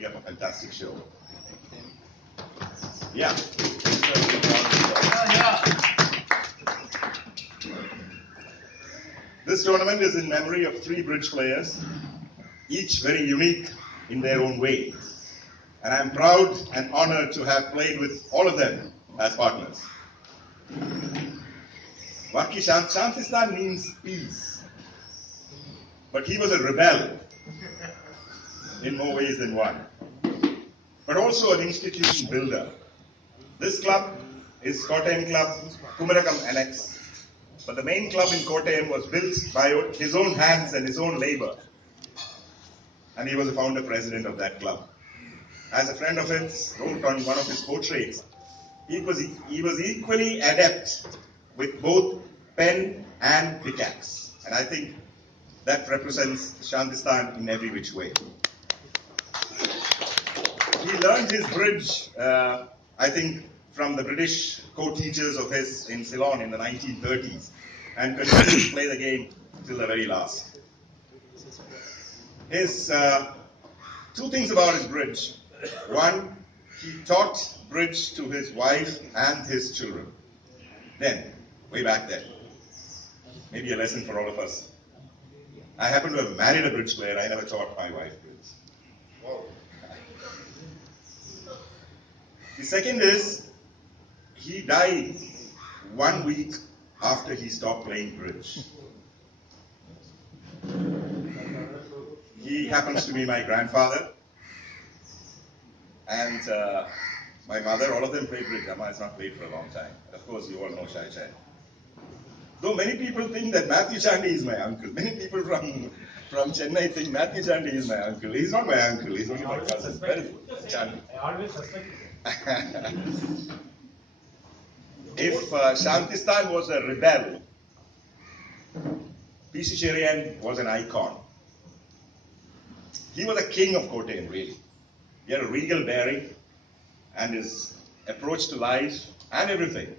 putting up a fantastic show. Yeah. This tournament is in memory of 3 bridge players, each very unique in their own way. And I'm proud and honored to have played with all of them as partners. Verghese, Shantistan means peace. But he was a rebel in more ways than one. But also an institution builder. This club is Kottayam Club, Kumarakom Annex. But the main club in Kottayam was built by his own hands and his own labor. And he was the founder president of that club. As a friend of his wrote on one of his portraits, he was equally adept with both pen and pickaxe. And I think that represents Shantistan in every which way. He learned his bridge, I think, from the British co-teachers of his in Ceylon in the 1930s and continued to play the game till the very last. His 2 things about his bridge. One, he taught bridge to his wife and his children. Then, way back then, maybe a lesson for all of us. I happen to have married a bridge player. I never taught my wife bridge. Whoa. The second is, he died 1 week after he stopped playing bridge. He happens to be my grandfather and my mother. All of them played bridge. Amma has not played for a long time. Of course, you all know Shai Chan. Though many people think that Matthew Chandy is my uncle. Many people from Chennai think Matthew Chandy is my uncle. He's not my uncle. He's only my cousin. Very good. Chandy. I always suspected. If Shantistan was a rebel, P.C. Cherian was an icon. He was a king of Kottayam, really. He had a regal bearing and his approach to life and everything.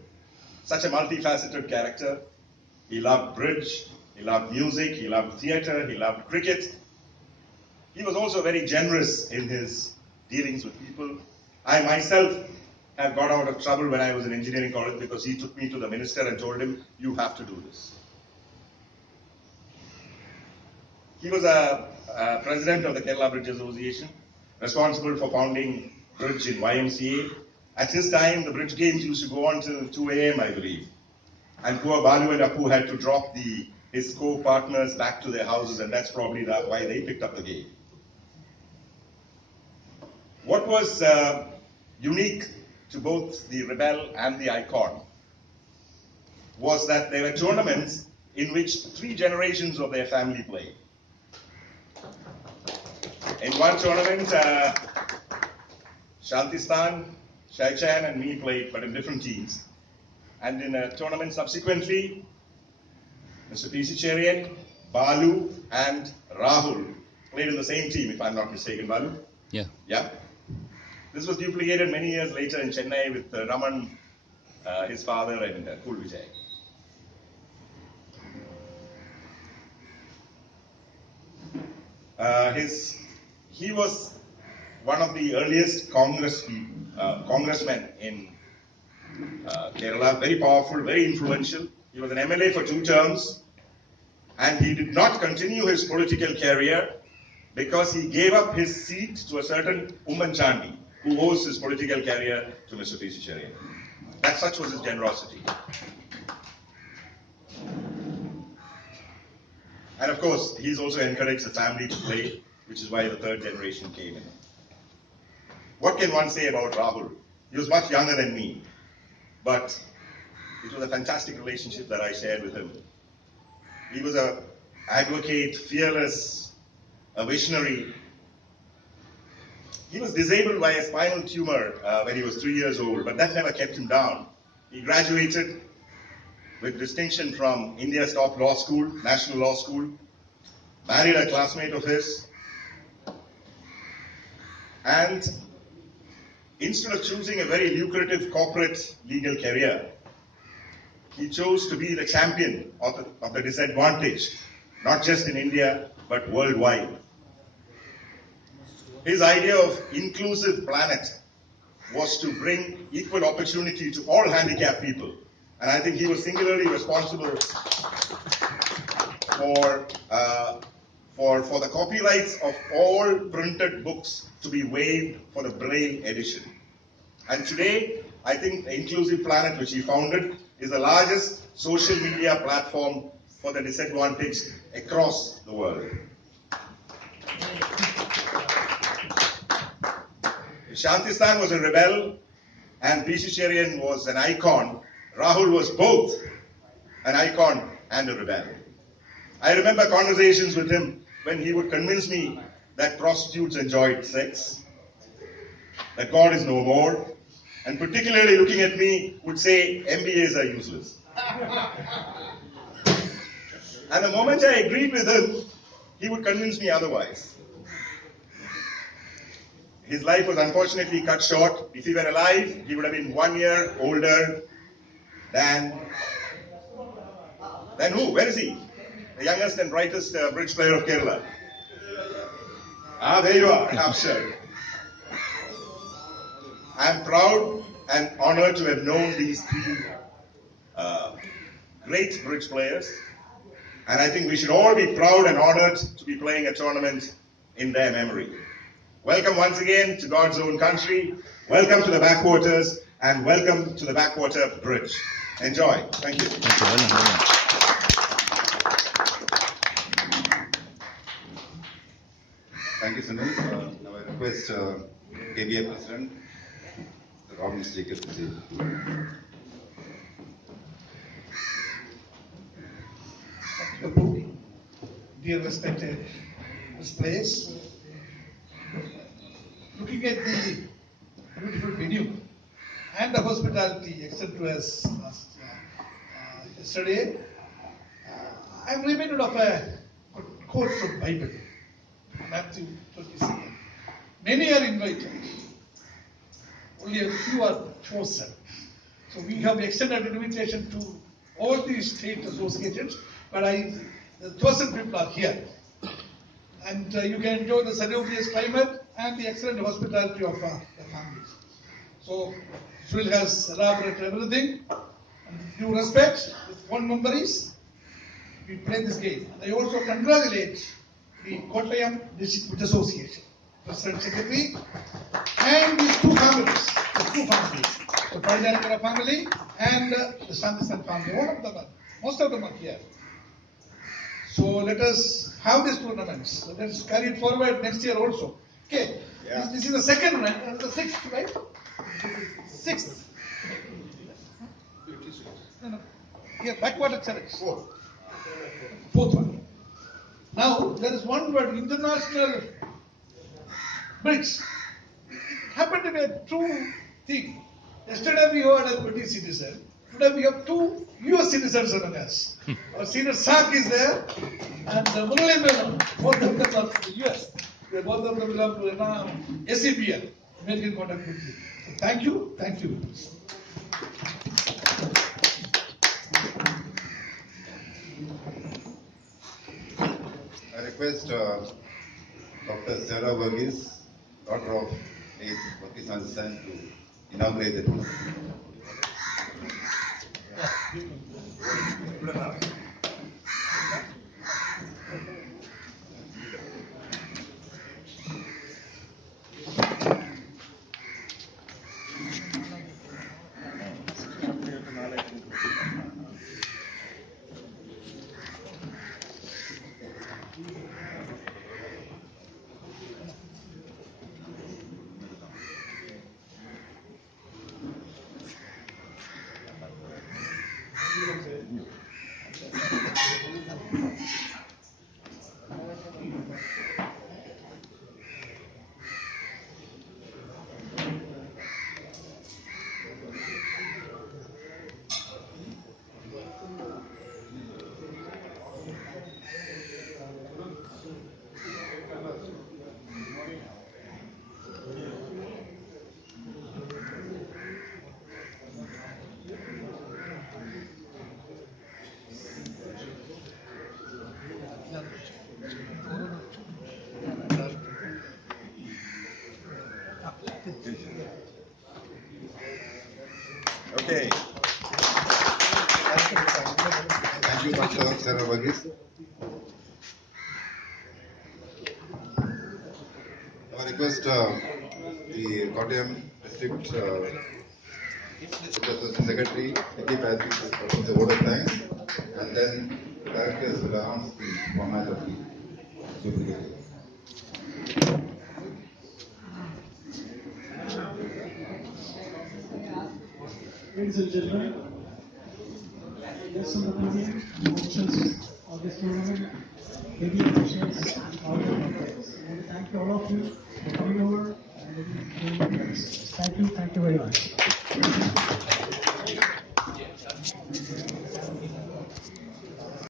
Such a multifaceted character. He loved bridge, he loved music, he loved theatre, he loved cricket. He was also very generous in his dealings with people. I myself have got out of trouble when I was in engineering college because he took me to the minister and told him, you have to do this. He was a president of the Kerala Bridge Association, responsible for founding bridge in YMCA. At his time, the bridge games used to go on till 2 a.m., I believe. And poor Balu and Appu had to drop his co-partners back to their houses, and that's probably why they picked up the game. What was unique to both the rebel and the icon was that there were tournaments in which 3 generations of their family played. In one tournament, Shantistan, Shai Chan and me played, but in different teams. And in a tournament subsequently, Mr. P.C. Cherian, Balu and Rahul played in the same team, if I'm not mistaken, Balu? Yeah. Yeah. This was duplicated many years later in Chennai with Raman, his father, and Kul Vijay. He was one of the earliest congressmen in Kerala, very powerful, very influential. He was an MLA for 2 terms, and he did not continue his political career because he gave up his seat to a certain Umman Chandi, who owes his political career to Mr. P.C. Cherian. That such was his generosity. And of course, he's also encouraged the family to play, which is why the 3rd generation came in. What can one say about Rahul? He was much younger than me, but it was a fantastic relationship that I shared with him. He was an advocate, fearless, a visionary. He was disabled by a spinal tumor when he was 3 years old, but that never kept him down. He graduated with distinction from India's top law school, National Law School, married a classmate of his, and instead of choosing a very lucrative corporate legal career, he chose to be the champion of the disadvantaged, not just in India, but worldwide. His idea of inclusive planet was to bring equal opportunity to all handicapped people. And I think he was singularly responsible for the copyrights of all printed books to be waived for the Braille edition. And today, I think the Inclusive Planet, which he founded, is the largest social media platform for the disadvantaged across the world. Shantistan was a rebel and P. Chicherian was an icon. Rahul was both an icon and a rebel. I remember conversations with him when he would convince me that prostitutes enjoyed sex, that God is no more, and particularly looking at me would say MBAs are useless. And the moment I agreed with him, he would convince me otherwise. His life was unfortunately cut short. If he were alive, he would have been 1 year older than who? Where is he? The youngest and brightest bridge player of Kerala. Ah, there you are, captured. I am proud and honored to have known these three great bridge players. And I think we should all be proud and honored to be playing a tournament in their memory. Welcome once again to God's own country. Welcome to the backwaters and welcome to the backwater bridge. Enjoy. Thank you. Thank you, Sunil. Now I request KBA President, Robin Jacob, to say. Dear respected players, looking at the beautiful venue and the hospitality extended to us yesterday, I'm reminded of a quote from Bible, Matthew 27. Many are invited, only a few are chosen. So we have extended invitation to all these state associations, but the chosen people are here. And you can enjoy the salubrious climate and the excellent hospitality of the families. So, Sunil has elaborated everything. And with due respect, with fond memories, we play this game. And I also congratulate the Kottayam District Association, President Secretary, and these two families, the Paidanakara family and the Shantistan family. All of them most of them are here. So let us have these tournaments. Let us carry it forward next year also. Okay. Yeah. This is the second one, the sixth, right? Sixth. No. Here, backwater challenge. Fourth one. Now, there is one word, international bridge. It happened to be a true thing. Yesterday we had a British citizen. Today we have two US citizens among us. Our senior Sak is there and Murali Menon, both of them are from the US. Both of them belong to ACBL, American Contact Committee. So thank you. Thank you. I request Dr. Sarah Verghese, daughter of late Verghese to inaugurate the tournament. Okay. Thank you, Pastor Sarah Verghese. I request the Kottayam District Secretary to keep as the vote of thanks, and then the directors will announce the format of the jubilee. Ladies and gentlemen, guests on the podium, officials of this tournament, media officials, and all the members. I want to thank all of you for coming over and thank you very much.